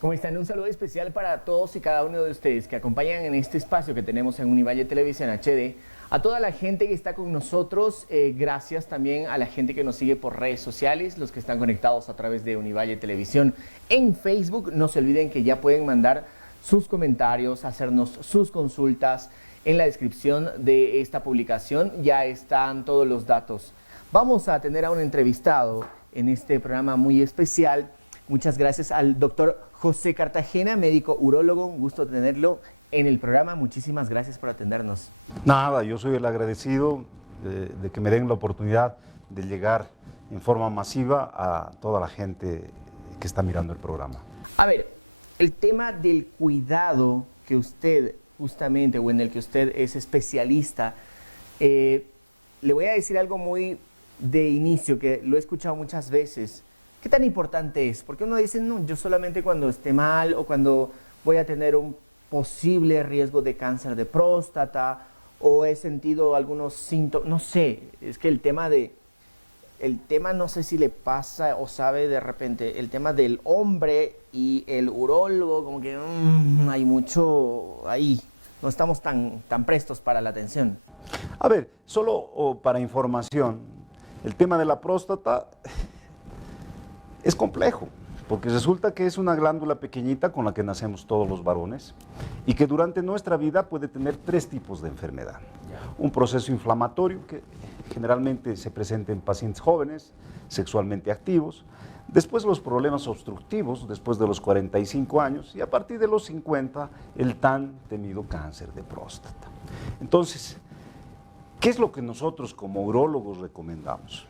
¿Cómo están? Un saludo especial para todos y cada uno de ustedes que acompañan en este espacio que tenemos en Univalle Televisión HD. A toda la gente que está con nosotros, gracias también a la gente que nos sigue por redes sociales, los que están conectados a través de Univalle Televisión en Facebook. No se olviden que ya pueden mandar sus comentarios, hacernos sus consultas. En la descripción de esta publicación ya están todos los datos. Vamos a tener a un entrevistado en este programa muy especial. Muchas gracias al doctor José Cartagena, médico urólogo. Un gusto tenerlo en el programa. Muchísimas gracias por atendernos. Nada, yo soy el agradecido de que me den la oportunidad de llegar en forma masiva a toda la gente que está mirando el programa. A ver, el tema del cuidado que usted justamente, o en el que usted es especialista, le voy a decir algo muy de inicio, que lo he escuchado muchas veces. ¿Qué tan importante es? Porque uno dice, no, yo solamente cuando esté mal o cuando voy a tener un posible riesgo de cáncer de próstata o he sentido algunos síntomas, no sé, es que el tema no sé si le pasa o sabe de repente, el tema del hombre y el urólogo, como que hay mucho ahí, no estamos tan prestos para la atención. A ver, solo para información, el tema de la próstata es complejo, porque resulta que es una glándula pequeñita con la que nacemos todos los varones y que durante nuestra vida puede tener tres tipos de enfermedad. Un proceso inflamatorio que generalmente se presenta en pacientes jóvenes, sexualmente activos, después los problemas obstructivos después de los 45 años y a partir de los 50 el tan temido cáncer de próstata. Entonces, ¿qué es lo que nosotros como urólogos recomendamos?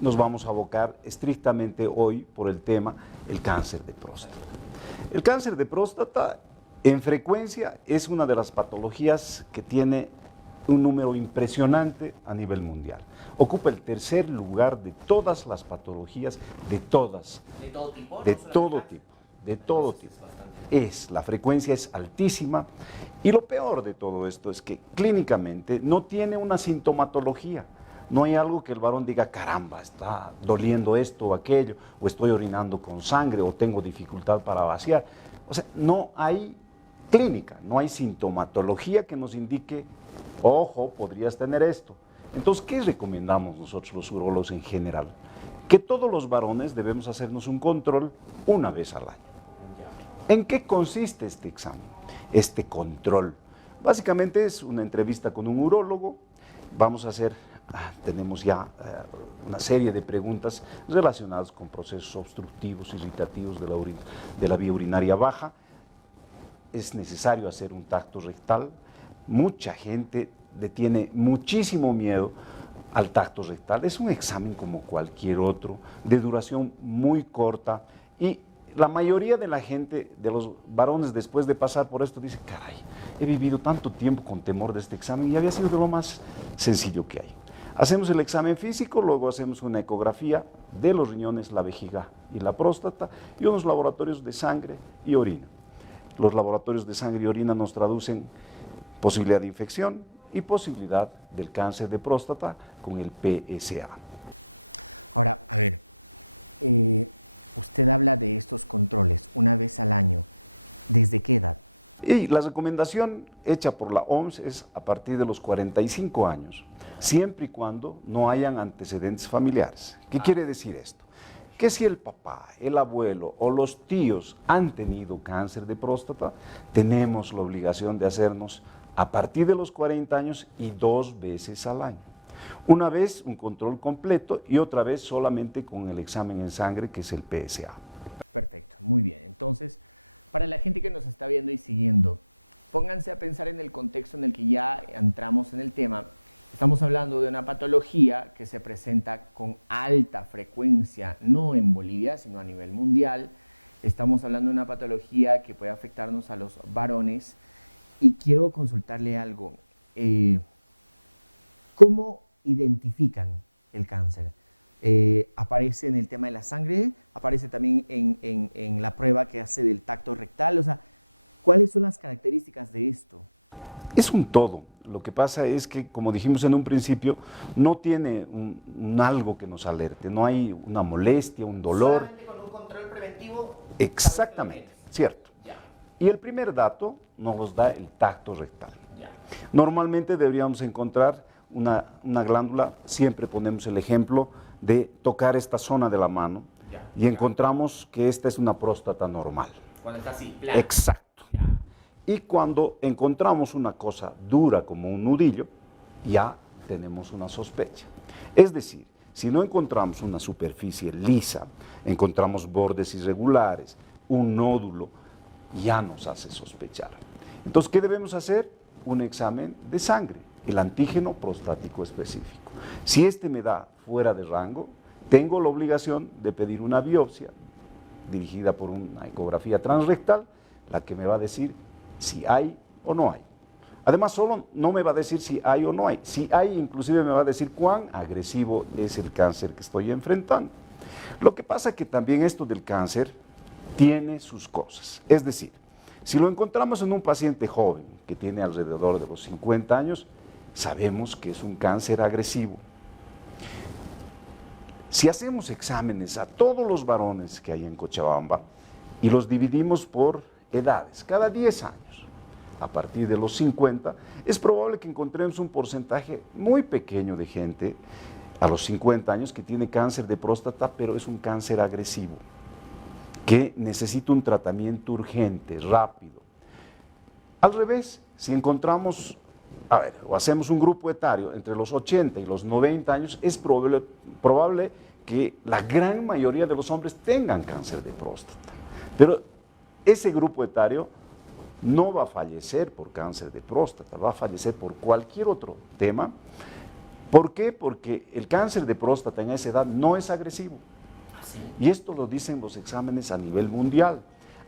Nos vamos a abocar estrictamente hoy por el tema el cáncer de próstata. El cáncer de próstata en frecuencia es una de las patologías que tiene un número impresionante a nivel mundial. Ocupa el tercer lugar de todas las patologías, de todas. ¿De todo tipo? De todo tipo, de todo tipo. La frecuencia es altísima y lo peor de todo esto es que clínicamente no tiene una sintomatología. No hay algo que el varón diga, caramba, está doliendo esto o aquello, o estoy orinando con sangre, o tengo dificultad para vaciar. O sea, no hay clínica, no hay sintomatología que nos indique, ojo, podrías tener esto. Entonces, ¿qué recomendamos nosotros los urólogos en general? Que todos los varones debemos hacernos un control una vez al año. ¿En qué consiste este examen? Este control. Básicamente es una entrevista con un urólogo, vamos a hacer... Tenemos ya una serie de preguntas relacionadas con procesos obstructivos, irritativos de la vía urinaria baja. Es necesario hacer un tacto rectal. Mucha gente le tiene muchísimo miedo al tacto rectal. Es un examen como cualquier otro, de duración muy corta y la mayoría de la gente, de los varones después de pasar por esto, dice, caray, he vivido tanto tiempo con temor de este examen y había sido de lo más sencillo que hay. Hacemos el examen físico, luego hacemos una ecografía de los riñones, la vejiga y la próstata y unos laboratorios de sangre y orina. Los laboratorios de sangre y orina nos traducen posibilidad de infección y posibilidad del cáncer de próstata con el PSA. Ahora, a ver, usted habla de estos controles una vez al año. ¿Desde qué edad? Y la recomendación hecha por la OMS es a partir de los 45 años, siempre y cuando no hayan antecedentes familiares. ¿Qué quiere decir esto? Que si el papá, el abuelo o los tíos han tenido cáncer de próstata, tenemos la obligación de hacernos a partir de los 40 años y 2 veces al año. Una vez un control completo y otra vez solamente con el examen en sangre, que es el PSA. Perfecto, muy bien. Entonces, para la gente que nos está viendo y siguiendo, pónganse a pensar en el contexto en el que ya entramos en el tema. Estamos hablando de una patología que se presenta con alta frecuencia, no en Bolivia, sino a nivel mundial. Estamos hablando de una patología que puede afectarnos a los varones. Y quiero consultarle algo. ¿Cómo identifican el cáncer? ¿Aparece en el tema de la sangre? ¿Aparece también en la prueba que hace del tacto rectal? O sea, ¿cuáles son las características de esto? Es un todo. Lo que pasa es que, como dijimos en un principio, no tiene un algo que nos alerte, no hay una molestia, un dolor. Solamente con un control preventivo. Exactamente. cierto. Y el primer dato nos los da el tacto rectal. Normalmente deberíamos encontrar una glándula, siempre ponemos el ejemplo de tocar esta zona de la mano y encontramos que esta es una próstata normal. Cuando está así, plano. Exacto. Y cuando encontramos una cosa dura como un nudillo, ya tenemos una sospecha. Es decir, si no encontramos una superficie lisa, encontramos bordes irregulares, un nódulo, ya nos hace sospechar. Entonces, ¿qué debemos hacer? Un examen de sangre, el antígeno prostático específico. Si este me da fuera de rango, tengo la obligación de pedir una biopsia dirigida por una ecografía transrectal, la que me va a decir si hay o no hay. Además, solo no me va a decir si hay o no hay. Si hay, inclusive me va a decir cuán agresivo es el cáncer que estoy enfrentando. Lo que pasa es que también esto del cáncer tiene sus cosas. Es decir, si lo encontramos en un paciente joven que tiene alrededor de los 50 años, sabemos que es un cáncer agresivo. Si hacemos exámenes a todos los varones que hay en Cochabamba y los dividimos por edades, cada 10 años, a partir de los 50, es probable que encontremos un porcentaje muy pequeño de gente a los 50 años que tiene cáncer de próstata, pero es un cáncer agresivo, que necesita un tratamiento urgente, rápido. Al revés, si encontramos, o hacemos un grupo etario entre los 80 y los 90 años, es probable que la gran mayoría de los hombres tengan cáncer de próstata. Pero ese grupo etario no va a fallecer por cáncer de próstata, va a fallecer por cualquier otro tema. ¿Por qué? Porque el cáncer de próstata en esa edad no es agresivo. Y esto lo dicen los exámenes a nivel mundial.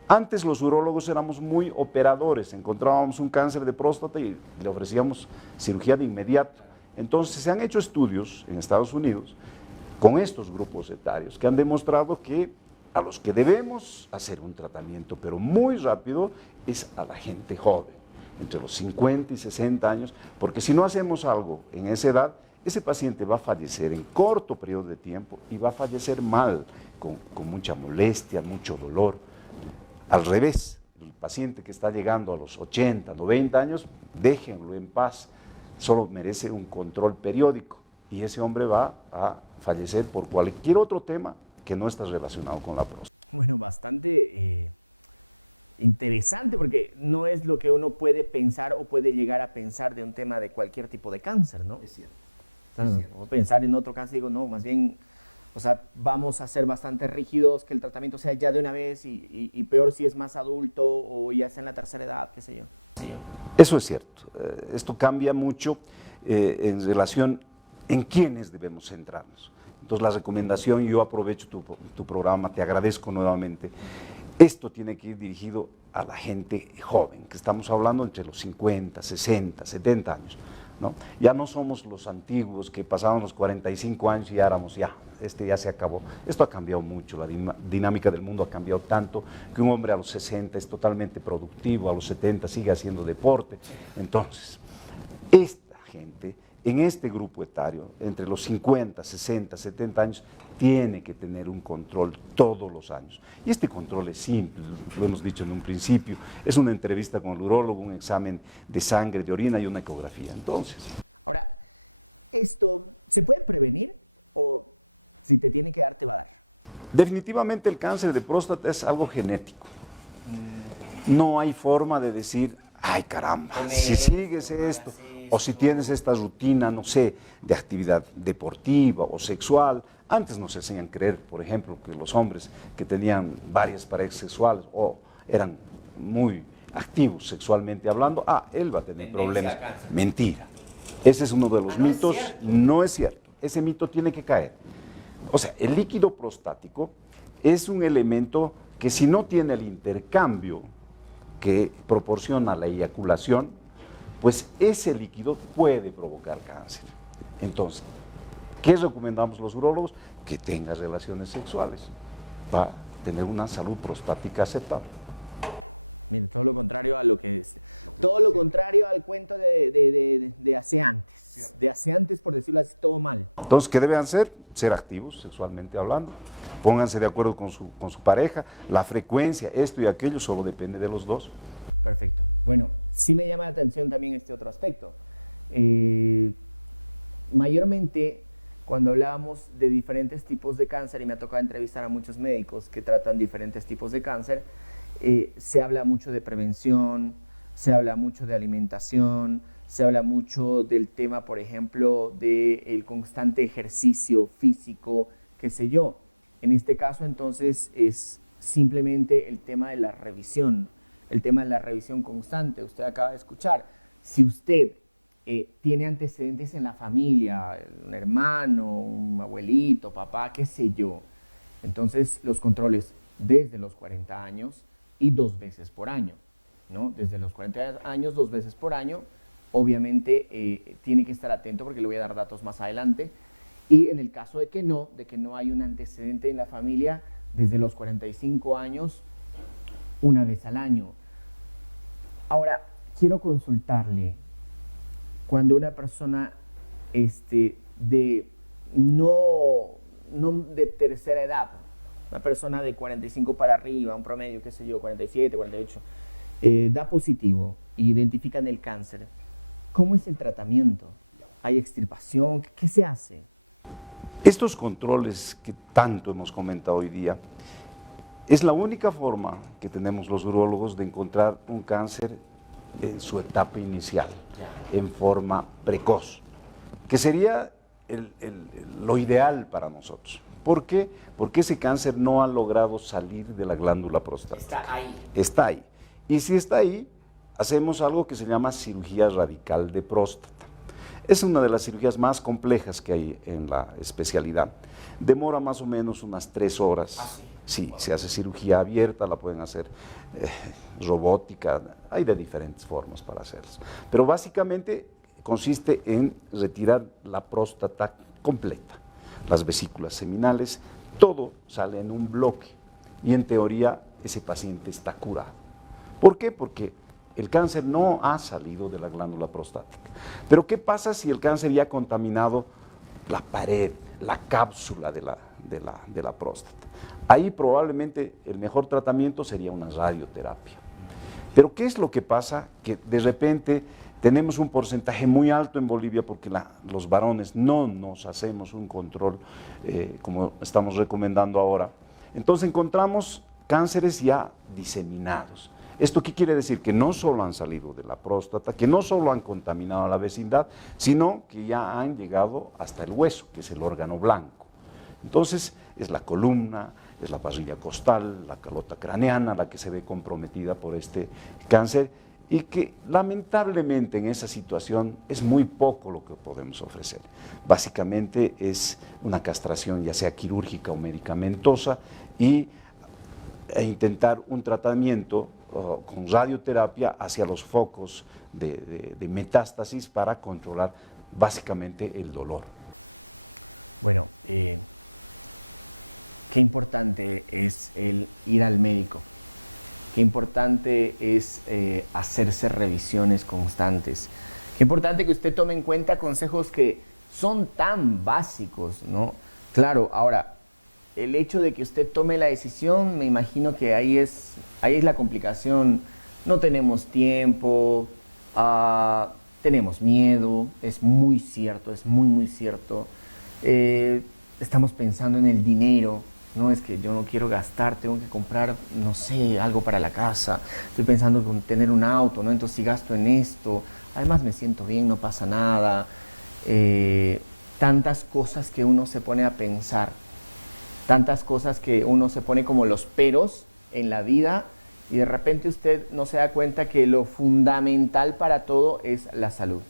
Antes los urólogos éramos muy operadores, encontrábamos un cáncer de próstata y le ofrecíamos cirugía de inmediato. Entonces se han hecho estudios en Estados Unidos con estos grupos etarios que han demostrado que a los que debemos hacer un tratamiento, pero muy rápido, es a la gente joven, entre los 50 y 60 años, porque si no hacemos algo en esa edad, ese paciente va a fallecer en corto periodo de tiempo y va a fallecer mal, con mucha molestia, mucho dolor. Al revés, el paciente que está llegando a los 80, 90 años, déjenlo en paz, solo merece un control periódico y ese hombre va a fallecer por cualquier otro tema que no está relacionado con la próstata. Bueno, bastante interesante porque no es lo que uno puede pensar o puede llegar a pensar de un tema de cualquier tipo de cáncer, ¿no? Es cierto. O pensar en otro caso, digo, no, más bien, o sea, vamos a ser bastante rígidos, que el tratamiento sea ya de una vez y peor si es más adulto o ya está en la tercera edad, qué sé yo. Eso es cierto. Esto cambia mucho en relación en quiénes debemos centrarnos. Entonces la recomendación, yo aprovecho tu programa, te agradezco nuevamente. Esto tiene que ir dirigido a la gente joven, que estamos hablando entre los 50, 60, 70 años. ¿No? Ya no somos los antiguos que pasaban los 45 años y ya éramos, ya se acabó. Esto ha cambiado mucho, la dinámica del mundo ha cambiado tanto que un hombre a los 60 es totalmente productivo, a los 70 sigue haciendo deporte. Entonces, esta gente en este grupo etario, entre los 50, 60, 70 años, tiene que tener un control todos los años. Y este control es simple, lo hemos dicho en un principio, es una entrevista con el urólogo, un examen de sangre, de orina y una ecografía. Entonces, ahora, ¿esto se puede prevenir o si te tiene que dar, te va a dar? Definitivamente el cáncer de próstata es algo genético. No hay forma de decir, ay caramba, si sigues esto, o si tienes esta rutina, no sé, de actividad deportiva o sexual. Antes nos hacían creer, por ejemplo, que los hombres que tenían varias parejas sexuales o eran muy activos sexualmente hablando, él va a tener problemas. Mentira. Ese es uno de los mitos, no es cierto. Ese mito tiene que caer. O sea, el líquido prostático es un elemento que si no tiene el intercambio que proporciona la eyaculación, pues ese líquido puede provocar cáncer. Entonces, ¿qué recomendamos los urólogos? Que tenga relaciones sexuales para tener una salud prostática aceptable. Mire, todo lo contrario a lo que es. Todo lo contrario al cuento de hace antes. De hace antes, por decirlo así, todo mal. Entonces, ¿qué deben hacer? Ser activos sexualmente hablando, pónganse de acuerdo con su pareja, la frecuencia, esto y aquello, solo depende de los dos. Perfecto. Bueno, sí me llama la atención también este otro aspecto. Mayormente, cuando hablábamos de diferentes tipos de cáncer, y me ha tocado entrevistar a muchos médicos que tratan diferentes tipos de cáncer, se habla mucho de prevención, se habla mucho de alimentación, se habla mucho del tema, por ejemplo, del constante ejercicio físico, qué sé yo. En este caso, entonces, es simplemente el tema de la revisión, el tema de la revisión constante. Usted acaba de escuchar, si usted tiene antecedentes en la familia, un hermano, un abuelito, papá, qué sé yo, entonces los controles desde los 40 años y 2 veces por año, ¿no? Desde los 40 años, 2 veces por año, obviamente tiene que estar atento porque le voy a dar datos más adelante. Y en el caso de que no hay un antecedente en la familia, desde los 45 años, 1 vez al año. Ahora, quiero consultarle, cuando una persona de no de tercera edad, una persona de 45 para arriba, un promedio, qué sé yo, 47, 48, da positivo e identifican el cáncer, ¿cómo es el tratamiento? ¿Hay extirpación? ¿Qué se hace? Estos controles que tanto hemos comentado hoy día, es la única forma que tenemos los urólogos de encontrar un cáncer en su etapa inicial, en forma precoz, que sería lo ideal para nosotros. ¿Por qué? Porque ese cáncer no ha logrado salir de la glándula prostática. Está ahí. Está ahí. Y si está ahí, hacemos algo que se llama cirugía radical de próstata. Es una de las cirugías más complejas que hay en la especialidad. Demora más o menos unas 3 horas. ¿Ah, sí? Sí, se hace cirugía abierta, la pueden hacer robótica, hay de diferentes formas para hacerlo. Pero básicamente consiste en retirar la próstata completa, las vesículas seminales, todo sale en un bloque y en teoría ese paciente está curado. ¿Por qué? Porque el cáncer no ha salido de la glándula prostática. Pero ¿qué pasa si el cáncer ya ha contaminado la pared, la cápsula de la próstata? Ahí probablemente el mejor tratamiento sería una radioterapia. Pero ¿qué es lo que pasa? Que de repente tenemos un porcentaje muy alto en Bolivia porque los varones no nos hacemos un control como estamos recomendando ahora. Entonces encontramos cánceres ya diseminados. ¿Esto qué quiere decir? Que no solo han salido de la próstata, que no solo han contaminado la vecindad, sino que ya han llegado hasta el hueso, que es el órgano blanco. Entonces es la columna, es la parrilla costal, la calota craneana la que se ve comprometida por este cáncer y que lamentablemente en esa situación es muy poco lo que podemos ofrecer. Básicamente es una castración ya sea quirúrgica o medicamentosa e intentar un tratamiento con radioterapia hacia los focos de metástasis para controlar básicamente el dolor. Bueno, qué importante es el ir al médico, qué importante es hacerse revisiones constantes, qué importante que usted tome en cuenta consejos que son tan básicos, ¿no? Claro, ahora, el hecho de que usted tome la decisión, me imagino que ahí es la complicación. No tenemos tiempo, tenemos miedo, es muy cierto, es muy, muy cierto. Estamos pensando en el dinero, no es que yo no quiero gastar, tengo que comprar, no sé, algo para la casa, estoy pensando en tener un auto, ¿no? Entonces si gasto en esto, además me siento bien, no pasa nada. Tantas cosas que uno se pone a pensar, tantas cosas que uno se pone como los peros en la vida y de repente usted no se da cuenta que lo fundamental para todo es la salud.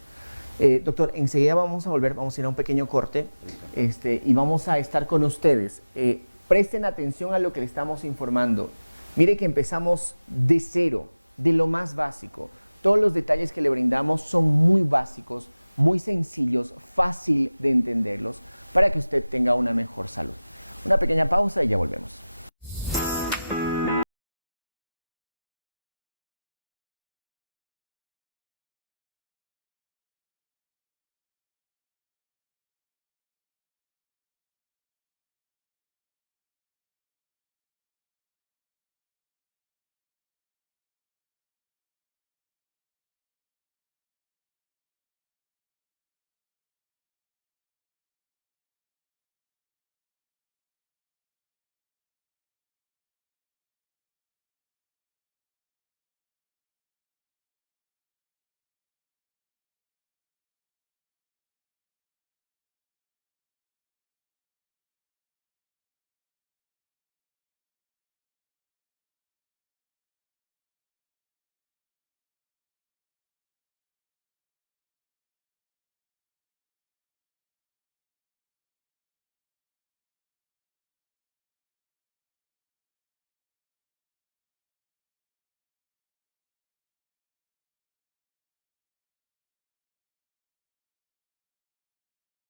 Doctor, enseguida vamos a volver, vamos a ir a un pequeño corte y vamos a estar con ustedes. Presten atención a lo que le estamos informando. Mire que empezamos de cero, de lo más básico. Todos los detalles que le brindamos son muy básicos, muy sencillos, fácil de entenderlos para que usted tenga una mejor salud. Una pequeña pausa y ya volvemos.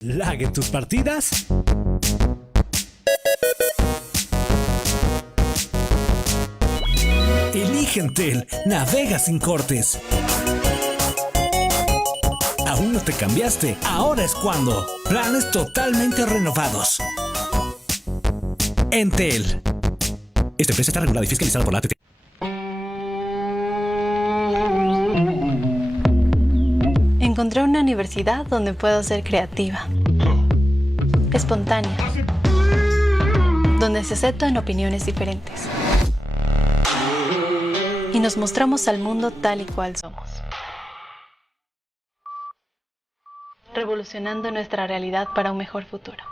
¿Lag en tus partidas? Elige Entel, navega sin cortes. ¿Aún no te cambiaste? Ahora es cuando. Planes totalmente renovados. Entel. Esta empresa está regulada y fiscalizada por la ATT. Encontré una universidad donde puedo ser creativa, espontánea, donde se aceptan opiniones diferentes y nos mostramos al mundo tal y cual somos, revolucionando nuestra realidad para un mejor futuro.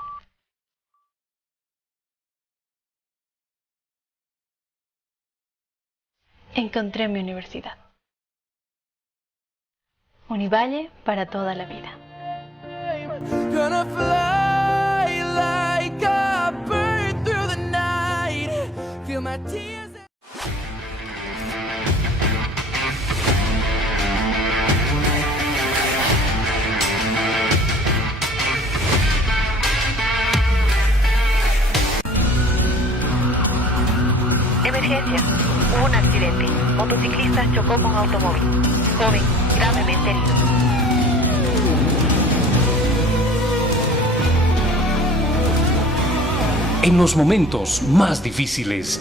Encontré mi universidad. Univalle para toda la vida. Gonna fly like a bird through the night. Feel my tears. Emergencia. Hubo un accidente. Motociclista chocó con automóvil. Joven, gravemente herido. En los momentos más difíciles,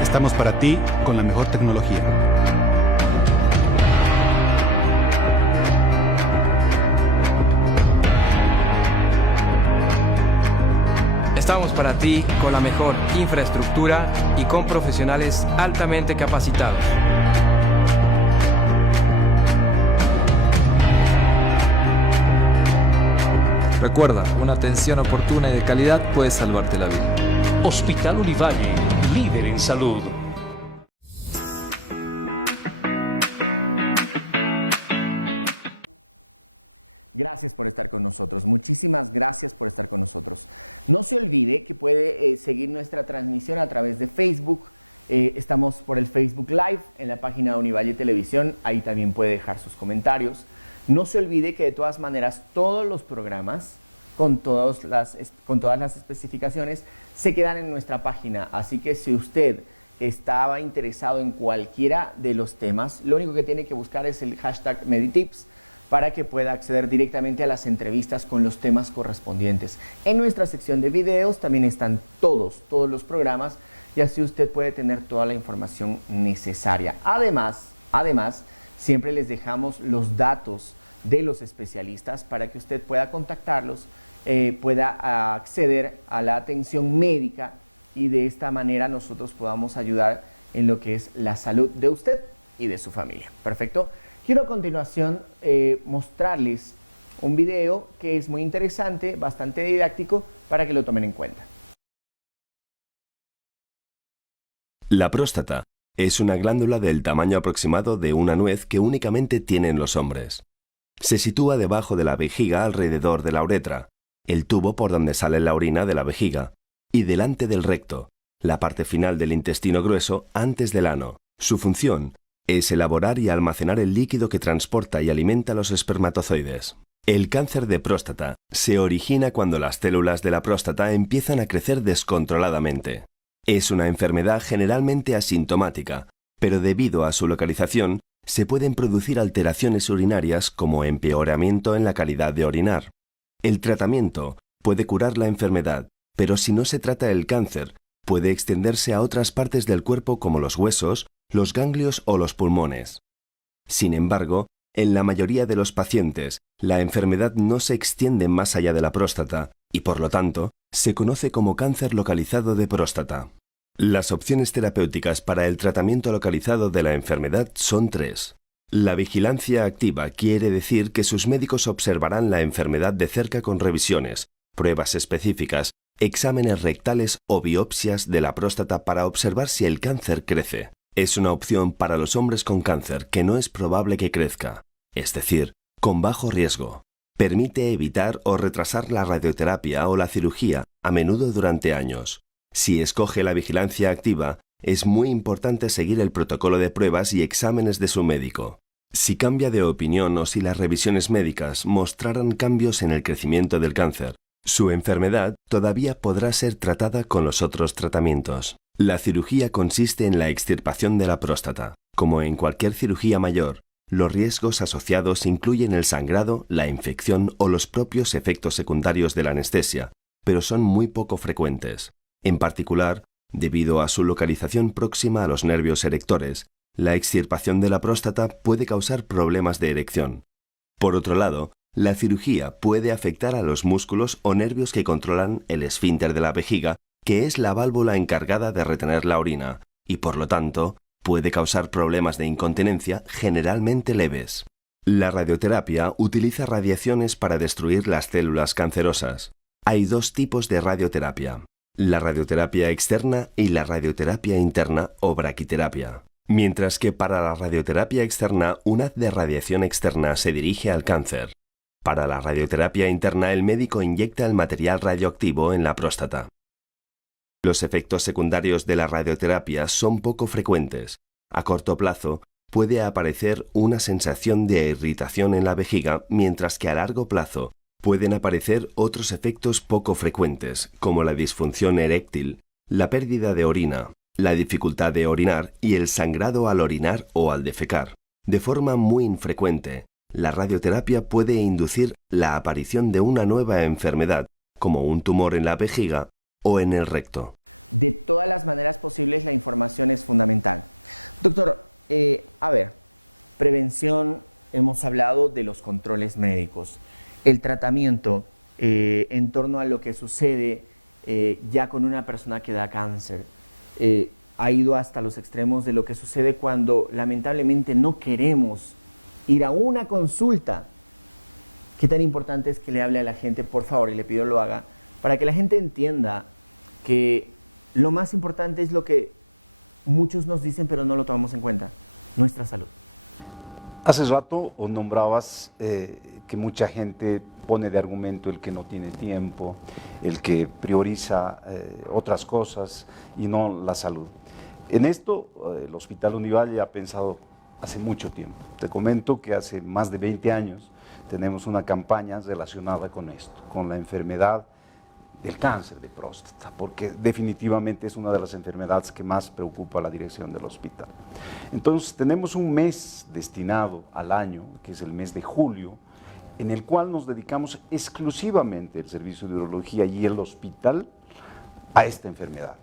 estamos para ti con la mejor tecnología. Estamos para ti con la mejor infraestructura y con profesionales altamente capacitados. Recuerda, una atención oportuna y de calidad puede salvarte la vida. Hospital Univalle, líder en salud. Gracias por estar con nosotros. Muchísimas gracias por estar con nosotros. No se olvide que puede seguir nuestra transmisión a través de Facebook. Estamos por el Facebook Live en la página de Univalle Televisión. Ahí también puede dejar sus comentarios. No se olvide que de todas maneras todos los programas con todas las especificaciones se quedan en nuestra página. Así que si usted estaba interesado en cualquiera de los temas, lo único que tiene que buscar es el hashtag Meditips para que pueda acceder directamente a las entrevistas con los temas correspondientes. En nuestra sección de videos también están todos los programas y así usted puede tener toda la información necesaria. Además, siempre les dejamos los datos de los especialistas para que usted pueda contactarlos, pueda acceder a la atención médica y de esta manera nosotros podamos ayudar en lo que es la salud de usted y de su familia. Perfecto. Quiero a continuación mostrarles un video que es muy interesante, bastante didáctico, para que lo tomen en cuenta. La próstata es una glándula del tamaño aproximado de una nuez que únicamente tienen los hombres. Se sitúa debajo de la vejiga alrededor de la uretra, el tubo por donde sale la orina de la vejiga, y delante del recto, la parte final del intestino grueso antes del ano. Su función es elaborar y almacenar el líquido que transporta y alimenta los espermatozoides. El cáncer de próstata se origina cuando las células de la próstata empiezan a crecer descontroladamente. Es una enfermedad generalmente asintomática, pero debido a su localización, se pueden producir alteraciones urinarias como empeoramiento en la calidad de orinar. El tratamiento puede curar la enfermedad, pero si no se trata el cáncer, puede extenderse a otras partes del cuerpo como los huesos, los ganglios o los pulmones. Sin embargo, en la mayoría de los pacientes, la enfermedad no se extiende más allá de la próstata y, por lo tanto, se conoce como cáncer localizado de próstata. Las opciones terapéuticas para el tratamiento localizado de la enfermedad son 3. La vigilancia activa quiere decir que sus médicos observarán la enfermedad de cerca con revisiones, pruebas específicas, exámenes rectales o biopsias de la próstata para observar si el cáncer crece. Es una opción para los hombres con cáncer que no es probable que crezca, es decir, con bajo riesgo. Permite evitar o retrasar la radioterapia o la cirugía, a menudo durante años. Si escoge la vigilancia activa, es muy importante seguir el protocolo de pruebas y exámenes de su médico. Si cambia de opinión o si las revisiones médicas mostraran cambios en el crecimiento del cáncer, su enfermedad todavía podrá ser tratada con los otros tratamientos. La cirugía consiste en la extirpación de la próstata. Como en cualquier cirugía mayor, los riesgos asociados incluyen el sangrado, la infección o los propios efectos secundarios de la anestesia, pero son muy poco frecuentes. En particular, debido a su localización próxima a los nervios erectores, la extirpación de la próstata puede causar problemas de erección. Por otro lado, la cirugía puede afectar a los músculos o nervios que controlan el esfínter de la vejiga, que es la válvula encargada de retener la orina, y por lo tanto, puede causar problemas de incontinencia generalmente leves. La radioterapia utiliza radiaciones para destruir las células cancerosas. Hay dos tipos de radioterapia: la radioterapia externa y la radioterapia interna o braquiterapia. Mientras que para la radioterapia externa, un haz de radiación externa se dirige al cáncer. Para la radioterapia interna, el médico inyecta el material radioactivo en la próstata. Los efectos secundarios de la radioterapia son poco frecuentes. A corto plazo, puede aparecer una sensación de irritación en la vejiga, mientras que a largo plazo pueden aparecer otros efectos poco frecuentes, como la disfunción eréctil, la pérdida de orina, la dificultad de orinar y el sangrado al orinar o al defecar. De forma muy infrecuente, la radioterapia puede inducir la aparición de una nueva enfermedad, como un tumor en la vejiga o en el recto. De todas las maneras posibles, la información es fundamental. Doctor, prevención, hemos hablado de los controles médicos, el tratamiento en torno a lo que sucede ya con una persona que da cáncer. Ha ido hasta los extremos de lo que sucede cuando lamentablemente no queremos ir a una consulta. Qué tan importante es que le hable a la gente, por favor, y le pido lo haga, para que la gente entienda que lo más importante es lo que muchos nos dicen, pero no lo tomamos en cuenta: nuestra salud. Hace rato nombrabas que mucha gente pone de argumento el que no tiene tiempo, el que prioriza otras cosas y no la salud. En esto, el Hospital Univalle ha pensado hace mucho tiempo. Te comento que hace más de 20 años tenemos una campaña relacionada con esto, con la enfermedad del cáncer de próstata, porque definitivamente es una de las enfermedades que más preocupa a la dirección del hospital. Entonces tenemos un mes destinado al año, que es el mes de julio, en el cual nos dedicamos exclusivamente el servicio de urología y el hospital a esta enfermedad.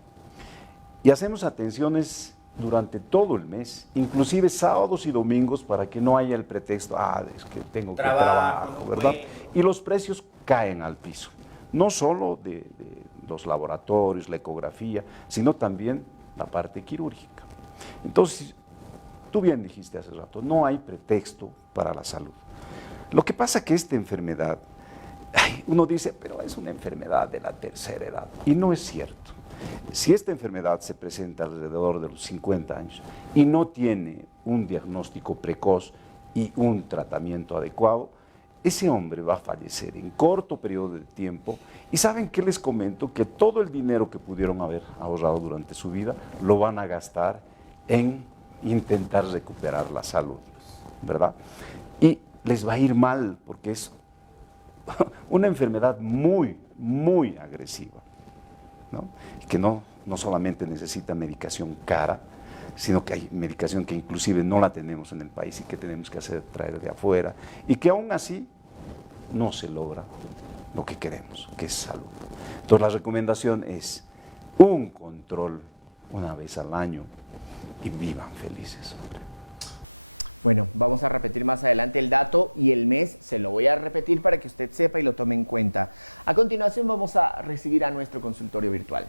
Y hacemos atenciones durante todo el mes, inclusive sábados y domingos, para que no haya el pretexto, es que tengo que trabajar, ¿verdad? Y los precios caen al piso. No solo de los laboratorios, la ecografía, sino también la parte quirúrgica. Entonces, tú bien dijiste hace rato, no hay pretexto para la salud. Lo que pasa es que esta enfermedad, uno dice, pero es una enfermedad de la tercera edad, y no es cierto. Si esta enfermedad se presenta alrededor de los 50 años y no tiene un diagnóstico precoz y un tratamiento adecuado, ese hombre va a fallecer en corto periodo de tiempo. Y ¿saben qué les comento? Que todo el dinero que pudieron haber ahorrado durante su vida lo van a gastar en intentar recuperar la salud, ¿verdad? Y les va a ir mal porque es una enfermedad muy, muy agresiva, ¿no? Que no solamente necesita medicación cara, sino que hay medicación que inclusive no la tenemos en el país y que tenemos que traer de afuera, y que aún así no se logra lo que queremos, que es salud. Entonces la recomendación es un control una vez al año y vivan felices, hombre. Bueno, vamos a repetir más adelante el dato y el mes, se lo voy a repetir para que usted sepa y lo tome en cuenta. A continuación vamos a recibir a nuestro consultorio virtual.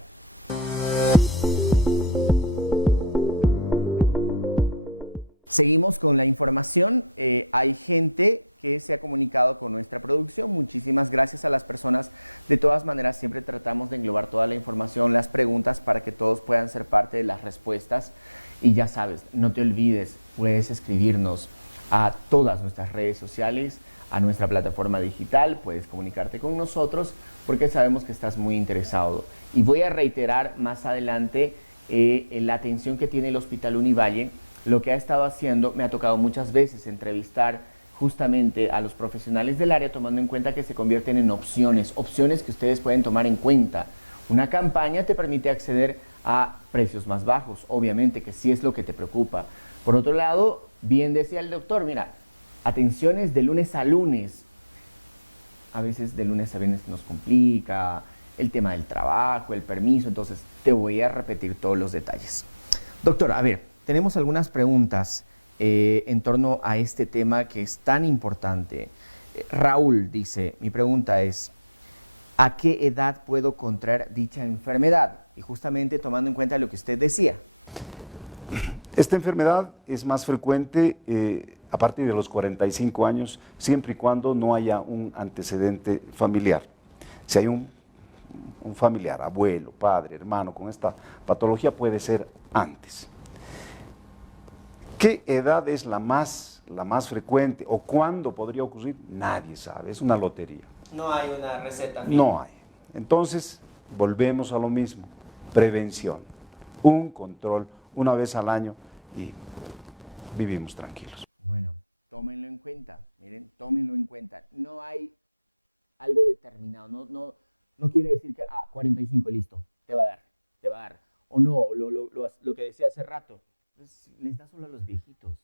Seguimos con la información. Hay gente que se ha comunicado con nuestra producción. Muchísimas gracias a las personas. De todas maneras, siempre tratamos de englobar toda la información, las preguntas, para que todos puedan ser parte de las respuestas. Y ya sabes, no te olvides, puedes escribirnos a todas nuestras redes sociales, a nuestra plataforma digital, puedes comunicarte con nosotros porque sabemos que estás muy interesado. Y voy a reiterar más adelante la atención que tiene el Hospital Univalle, lo que ha estado haciendo, me ha tocado muchas veces entrevistar justamente a los profesionales del área, tomando en cuenta que se convierten en opciones que ustedes pueden tomar en cuenta. Una campaña te permite acceder a precios más bajos, obviamente que sí es lo que te preocupa. Por otro lado, bien decía el doctor, mira, atenciones de lunes a lunes. A veces de lunes a viernes nos complica el tema del trabajo, el permiso, entonces te voy a repetir todos los detalles. Doctor, a ver, tenemos algunas preguntas en torno a este tema que es tan importante. Raúl dice, mi pregunta es, ¿a qué edad puedo contraer dicha enfermedad? Y justamente tomando en cuenta lo que usted decía. Esta enfermedad es más frecuente a partir de los 45 años, siempre y cuando no haya un antecedente familiar. Si hay un familiar, abuelo, padre, hermano, con esta patología, puede ser antes. ¿Qué edad es la más frecuente o cuándo podría ocurrir? Nadie sabe, es una lotería. No hay una receta. No hay. Entonces, volvemos a lo mismo, prevención, un control una vez al año y vivimos tranquilos. Bueno, tómenlo en cuenta, miren, tómenlo en cuenta. No hay algo determinado, no quiere decir que, 45, listo, te va a dar. O no, lo que decía hace rato, pues, les da solo a los viejitos.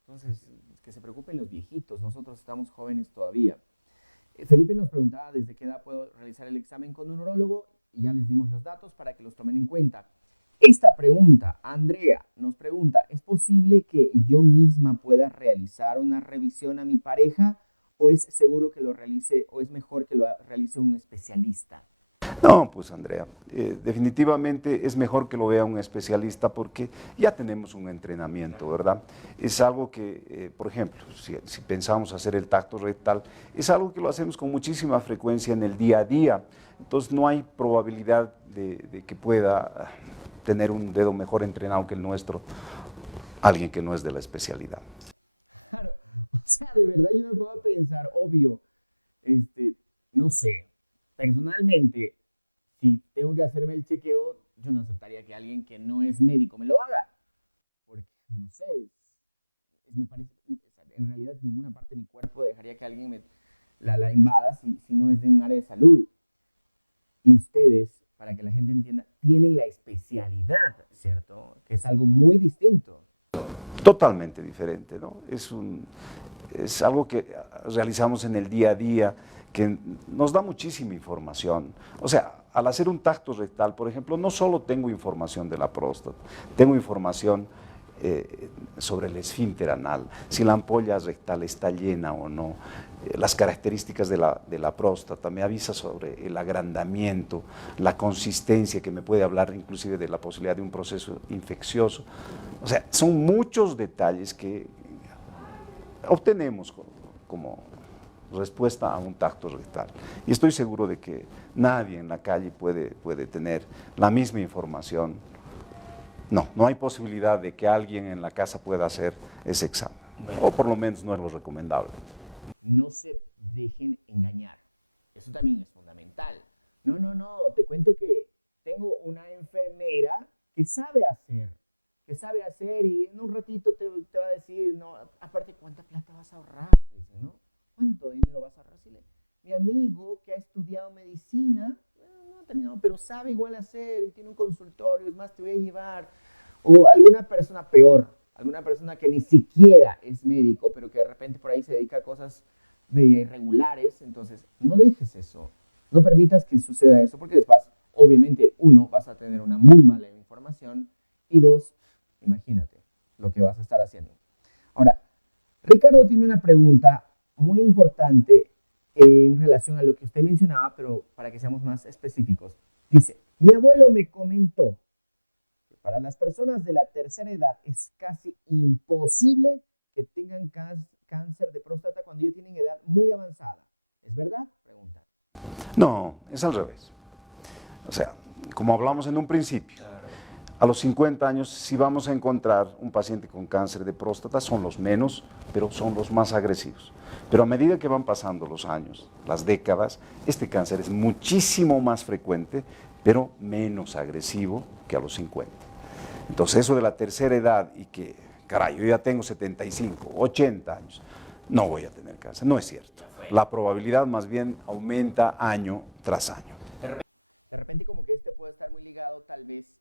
Entonces, que se preocupen los viejitos, nosotros estamos jóvenes todavía. Felipe nos preguntaba desde qué edad puedo realizar el examen con un urólogo y ya les dimos los datos para que los tomen en cuenta. Esta pregunta, Andrea nos pregunta, ¿es posible que yo misma pueda realizar una revisión a mi pareja o es seguro que lo realice o es mejor que lo realice un especialista? No, pues Andrea, definitivamente es mejor que lo vea un especialista porque ya tenemos un entrenamiento, ¿verdad? Es algo que, por ejemplo, si pensamos hacer el tacto rectal, es algo que lo hacemos con muchísima frecuencia en el día a día, entonces no hay probabilidad de que pueda tener un dedo mejor entrenado que el nuestro, alguien que no es de la especialidad. Claro, o sea, de verdad yo me puedo pensar, obvio, no sé, personalmente, si tengo que hacerme el chequeo, yo no aceptaría que alguien que no es médico me lo haga, porque, no sé, me parece, en realidad ninguna parte de mi cuerpo dejaría que alguien la invada si no es de un área de salud. Y ustedes, para que la gente entienda, tienen la especialidad, ¿cierto? Que es algo muy distinto. Totalmente diferente, ¿no? Es algo que realizamos en el día a día, que nos da muchísima información. O sea, al hacer un tacto rectal, por ejemplo, no solo tengo información de la próstata, tengo información sobre el esfínter anal, si la ampolla rectal está llena o no, las características de la próstata, me avisa sobre el agrandamiento, la consistencia, que me puede hablar inclusive de la posibilidad de un proceso infeccioso. O sea, son muchos detalles que obtenemos como respuesta a un tacto rectal. Y estoy seguro de que nadie en la calle puede tener la misma información. No hay posibilidad de que alguien en la casa pueda hacer ese examen, o por lo menos no es lo recomendable. No se dejen engañar, eso también es fundamental. No, te cuento que tengo una enfermera que sabe hacer y en un ratito te va a decir, no, aparte, ¿cuánta plata vas a ahorrar? Te dice, ¿no? ¿Cuánto dinero vas a ahorrar? Mi amigo que ha estudiado medicina, no ha terminado, pero sabe igual hacer y tiene un consultorio, es más, te voy a llevar. O alguna persona peor, alguna persona que ni siquiera es médico, pero que de repente por ahí se dedica a cosas medio irregulares. Entonces, no dejes eso, no permitas que suceda eso, porque después, obviamente, uno, vas a tener una muy mala información y dos, imagínate lo que vas a estar haciendo. Ahora, Ricardo tiene una pregunta muy importante en relación a lo que usted mencionaba, pero para que seamos más específicos. Dice, mi abuelo me comentó que para las personas de la tercera edad es casi imposible que tengan cáncer de próstata cuando ya tienen edad muy avanzada. ¿Es verdad? Pregunta. No, es al revés. O sea, como hablamos en un principio, a los 50 años, si vamos a encontrar un paciente con cáncer de próstata, son los menos, pero son los más agresivos. Pero a medida que van pasando los años, las décadas, este cáncer es muchísimo más frecuente, pero menos agresivo que a los 50. Entonces eso de la tercera edad y que, caray, yo ya tengo 75, 80 años, no voy a tener cáncer, no es cierto. La probabilidad más bien aumenta año tras año. De repente como que este puede estar muy ligado, tal vez,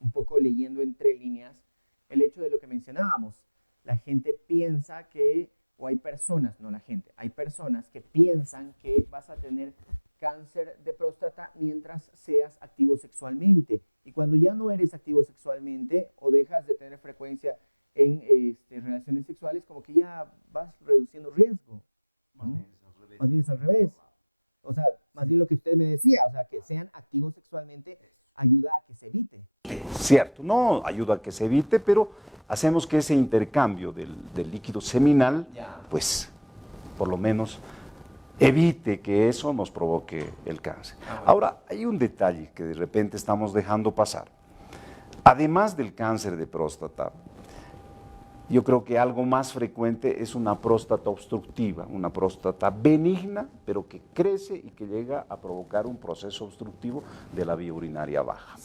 un poco leyendo entre líneas, el hecho de lo que mencionábamos. La gente piensa que, o hay personas, no la gente, hay personas que piensan que vas a tener cáncer de próstata mientras seas activo sexualmente. Y cuando ya no eres activo sexualmente o dejas de tener frecuencia en relaciones sexuales, como que ya vas reduciendo riesgo, ¿no? Más bien es al revés. O sea, más bien lo que usted me decía, o sea, que sean activos sexualmente ayuda a que se evite. Cierto, no ayuda a que se evite, pero hacemos que ese intercambio del líquido seminal, pues, por lo menos, evite que eso nos provoque el cáncer. Ahora, hay un detalle que de repente estamos dejando pasar. Además del cáncer de próstata, yo creo que algo más frecuente es una próstata obstructiva, una próstata benigna, pero que crece y que llega a provocar un proceso obstructivo de la vía urinaria baja.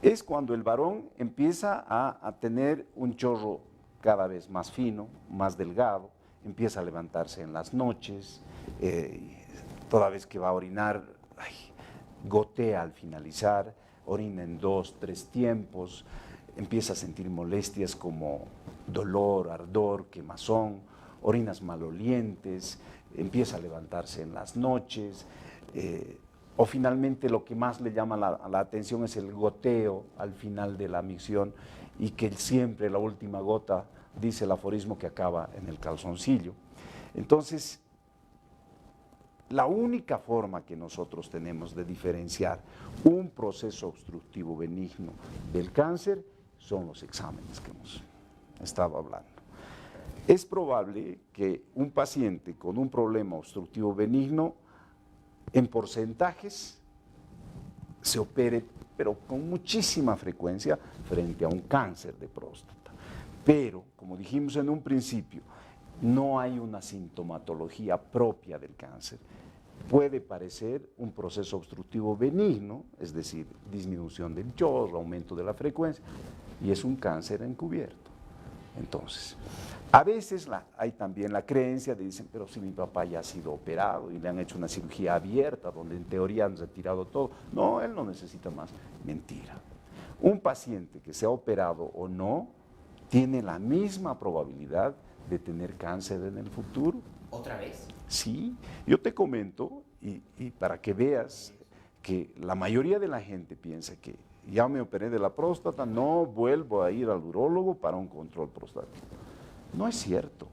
Es cuando el varón empieza a tener un chorro cada vez más fino, más delgado, empieza a levantarse en las noches, toda vez que va a orinar, gotea al finalizar, orina en 2, 3 tiempos, empieza a sentir molestias como dolor, ardor, quemazón, orinas malolientes, empieza a levantarse en las noches, o finalmente lo que más le llama la atención es el goteo al final de la micción y que siempre la última gota, dice el aforismo, que acaba en el calzoncillo. Entonces, la única forma que nosotros tenemos de diferenciar un proceso obstructivo benigno del cáncer son los exámenes que hemos estado hablando. Es probable que un paciente con un problema obstructivo benigno, en porcentajes, se opere, pero con muchísima frecuencia, frente a un cáncer de próstata. Pero, como dijimos en un principio, no hay una sintomatología propia del cáncer. Puede parecer un proceso obstructivo benigno, es decir, disminución del chorro, aumento de la frecuencia, y es un cáncer encubierto. Entonces, a veces hay también la creencia de dicen, pero si mi papá ya ha sido operado y le han hecho una cirugía abierta donde en teoría han retirado todo, no, él no necesita más. Mentira. Un paciente que se ha operado o no tiene la misma probabilidad de tener cáncer en el futuro. ¿Otra vez? Sí, yo te comento y para que veas que la mayoría de la gente piensa que ya me operé de la próstata, no vuelvo a ir al urólogo para un control prostático. No es cierto.